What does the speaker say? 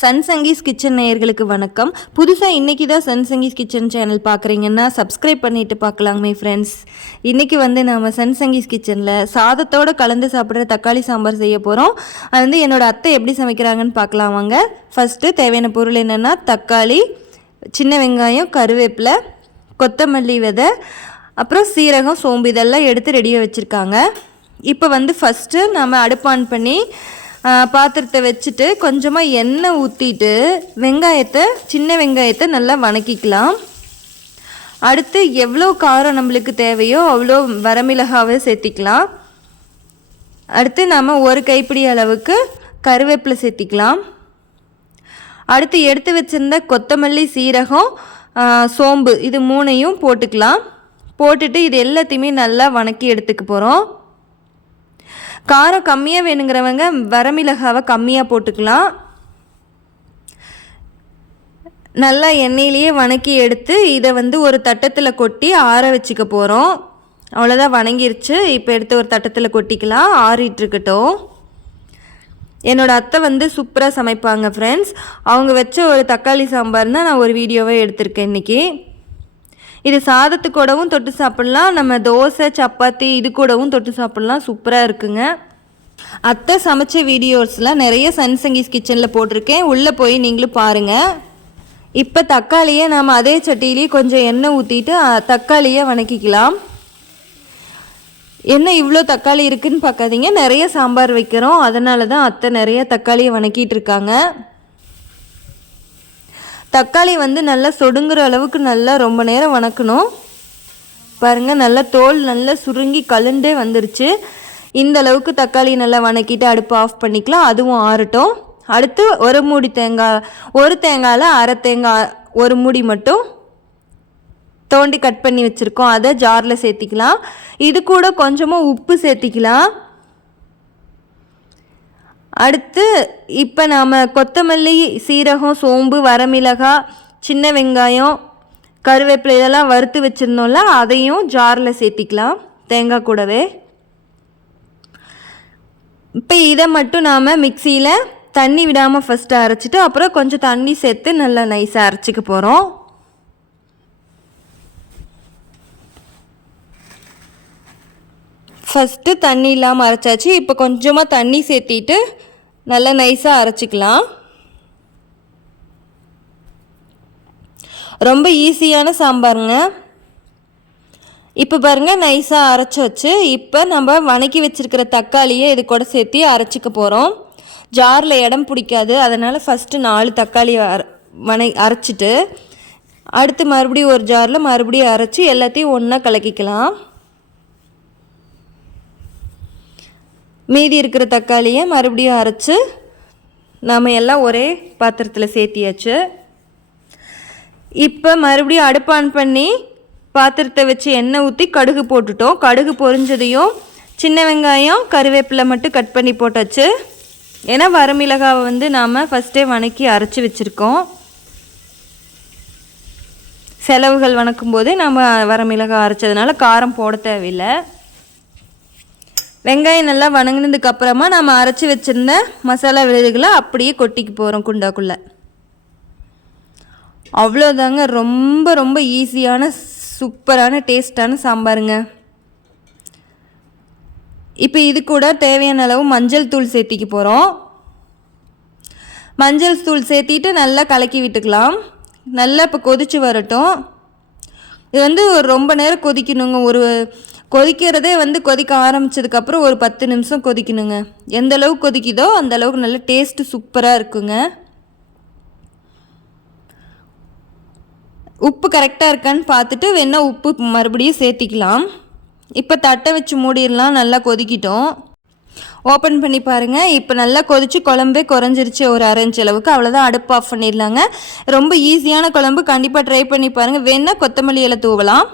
Sun சங்கீஸ் kitchen நேயர்களுக்கு வணக்கம். புதுசாக இன்றைக்கி தான் சன் சங்கீஸ் கிச்சன் சேனல் பார்க்குறீங்கன்னா சப்ஸ்கிரைப் பண்ணிட்டு பார்க்கலாமே ஃப்ரெண்ட்ஸ் இன்றைக்கி வந்து நம்ம சன் சங்கீஸ் கிச்சனில் சாதத்தோடு கலந்து சாப்பிட்ற தக்காளி சாம்பார் செய்ய போகிறோம் அது வந்து என்னோடய அத்தை எப்படி சமைக்கிறாங்கன்னு பார்க்கலாம் வாங்க. ஃபஸ்ட்டு தேவையான பொருள் என்னென்னா தக்காளி சின்ன வெங்காயம் கருவேப்பிலை கொத்தமல்லி விதை அப்புறம் சீரகம் சோம்பு இதெல்லாம் எடுத்து ரெடியாக வச்சுருக்காங்க. இப்போ வந்து ஃபஸ்ட்டு நம்ம அடுப்பான் பண்ணி பாத்திரத்தை வச்சுட்டு கொஞ்சமாக எண்ணெய் ஊற்றிட்டு வெங்காயத்தை சின்ன வெங்காயத்தை நல்லா வணக்கிக்கலாம். அடுத்து எவ்வளோ காரம் நம்மளுக்கு தேவையோ அவ்வளோ வரமிளகாவை சேர்த்திக்கலாம். அடுத்து நாம் ஒரு கைப்பிடி அளவுக்கு கருவேப்பிலை சேர்த்திக்கலாம். அடுத்து எடுத்து வச்சுருந்த கொத்தமல்லி சீரகம் சோம்பு இது மூணையும் போட்டுக்கலாம். போட்டுட்டு இது எல்லாத்தையுமே நல்லா வணக்கி எடுத்துக்க போகிறோம் காரம் கம்மியாக வேணுங்கிறவங்க வரமிளகாவை கம்மியாக போட்டுக்கலாம். நல்லா எண்ணெயிலேயே வணக்கி எடுத்து இதை வந்து ஒரு தட்டத்தில் கொட்டி ஆற வச்சுக்க போகிறோம் அவ்வளோதான் வணங்கிருச்சு. இப்போ எடுத்து ஒரு தட்டத்தில் கொட்டிக்கலாம். ஆறிட்டுருக்கட்டும் என்னோடய அத்தை வந்து சூப்பராக சமைப்பாங்க ஃப்ரெண்ட்ஸ் அவங்க வச்ச ஒரு தக்காளி சாம்பார் தான் நான் ஒரு வீடியோவை எடுத்திருக்கேன் இன்றைக்கி இது சாதத்து கூடவும் தொட்டு சாப்பிட்லாம். நம்ம தோசை சப்பாத்தி இது கூடவும் தொட்டு சாப்பிட்லாம். சூப்பராக இருக்குங்க. அத்தை சமைச்ச வீடியோஸில் நிறைய சன்சங்கீஸ் கிச்சனில் போட்டிருக்கேன். உள்ளே போய் நீங்களும் பாருங்கள் இப்போ தக்காளியை நாம் அதே சட்டியிலேயே கொஞ்சம் எண்ணெய் ஊற்றிட்டு தக்காளியை வணக்கிக்கலாம். என்ன இவ்வளோ தக்காளி இருக்குதுன்னு பார்க்காதீங்க. நிறைய சாம்பார் வைக்கிறோம். அதனால தான் அத்தை நிறைய தக்காளியை வணக்கிட்டு இருக்காங்க. தக்காளி வந்து நல்லா சொடுங்குற அளவுக்கு நல்லா ரொம்ப நேரம் வணக்கணும். பாருங்கள் நல்லா தோல் நல்லா சுருங்கி கலுண்டே வந்துருச்சு. இந்த அளவுக்கு தக்காளி நல்லா வணக்கிட்டு அடுப்பு ஆஃப் பண்ணிக்கலாம். அதுவும் ஆறட்டும். அடுத்து ஒரு மூடி தேங்காய் ஒரு தேங்காயில் அரை தேங்காய் ஒரு மூடி மட்டும் தோண்டி கட் பண்ணி வச்சுருக்கோம். அதை ஜாரில் சேர்த்திக்கலாம். இது கூட கொஞ்சமாக உப்பு சேர்த்திக்கலாம். அடுத்து இப்போ நாம் கொத்தமல்லி சீரகம் சோம்பு வரமிளகாய் சின்ன வெங்காயம் கருவேப்பிலை இதெல்லாம் வறுத்து வச்சுருந்தோம்ல அதையும் ஜாரில் சேர்த்திக்கலாம் தேங்காய் கூடவே. இப்போ இதை மட்டும் நாம் மிக்சியில் தண்ணி விடாமல் ஃபஸ்ட்டு அரைச்சிட்டு அப்புறம் கொஞ்சம் தண்ணி சேர்த்து நல்லா நைஸாக அரைச்சிக்க போகிறோம் ஃபஸ்ட்டு தண்ணி இல்லாமல் அரைச்சாச்சு. இப்போ கொஞ்சமாக தண்ணி சேர்த்திட்டு நல்லா நைஸாக அரைச்சிக்கலாம். ரொம்ப ஈஸியான சாம்பாருங்க. இப்போ பாருங்கள் நைஸாக அரைச்சி வச்சு இப்போ நம்ம வணக்கி வச்சுருக்கிற தக்காளியை இது கூட சேர்த்து அரைச்சிக்க போகிறோம் ஜாரில் இடம் பிடிக்காது. அதனால் ஃபஸ்ட்டு நாலு தக்காளி அர வணை அரைச்சிட்டு அடுத்து மறுபடியும் ஒரு ஜாரில் மறுபடியும் அரைச்சி எல்லாத்தையும் ஒன்றா கலக்கிக்கலாம். மீதி இருக்கிற தக்காளியை மறுபடியும் அரைச்சி நாம் எல்லாம் ஒரே பாத்திரத்தில் சேர்த்தியாச்சு. இப்போ மறுபடியும் அடுப்பான் பண்ணி பாத்திரத்தை வச்சு எண்ணெய் ஊற்றி கடுகு போட்டுட்டோம். கடுகு பொரிஞ்சதையும் சின்ன வெங்காயம் கருவேப்பிலை மட்டும் கட் பண்ணி போட்டாச்சு. ஏன்னா வரமிளகாவை வந்து நாம் ஃபஸ்ட்டே வணக்கி அரைச்சி வச்சுருக்கோம். செலவுகள் வணக்கும் போது நம்ம வரமிளகாய் அரைச்சதுனால காரம் போட தேவையில்லை. வெங்காயம் நல்லா வணங்கினதுக்கு அப்புறமா நம்ம அரைச்சி வச்சுருந்த மசாலா விழுதுகளை அப்படியே கொட்டிக்க போகிறோம் குண்டாக்குள்ளே. அவ்வளோதாங்க ரொம்ப ரொம்ப ஈஸியான சூப்பரான டேஸ்டான சாம்பாருங்க. இப்போ இது கூட தேவையான அளவு மஞ்சள் தூள் சேர்த்திக்க போகிறோம் மஞ்சள் தூள் சேர்த்திட்டு நல்லா கலக்கி விட்டுக்கலாம். நல்லா இப்போ கொதிச்சு வரட்டும். இது வந்து ஒரு ரொம்ப நேரம் கொதிக்கணுங்க. ஒரு கொதிக்கிறதே வந்து கொதிக்க ஆரம்பிச்சதுக்கப்புறம் ஒரு பத்து நிமிஷம் கொதிக்கணுங்க. எந்த அளவுக்கு கொதிக்குதோ அந்த அளவுக்கு நல்ல டேஸ்ட்டு சூப்பராக இருக்குங்க. உப்பு கரெக்டாக இருக்கான்னு பார்த்துட்டு வேணால் உப்பு மறுபடியும் சேர்த்திக்கலாம். இப்போ தட்டை வச்சு மூடிடலாம் நல்லா கொதிக்கிட்டோம். ஓப்பன் பண்ணி பாருங்கள் இப்போ நல்லா கொதிச்சு குழம்பே குறைஞ்சிருச்சு ஒரு அரைஞ்சு அளவுக்கு. அவ்வளோதான் அடுப்பு ஆஃப் பண்ணிடலாங்க. ரொம்ப ஈஸியான குழம்பு. கண்டிப்பாக ட்ரை பண்ணி பாருங்கள் வேணால் கொத்தமல்லி இலை தூவலாம்.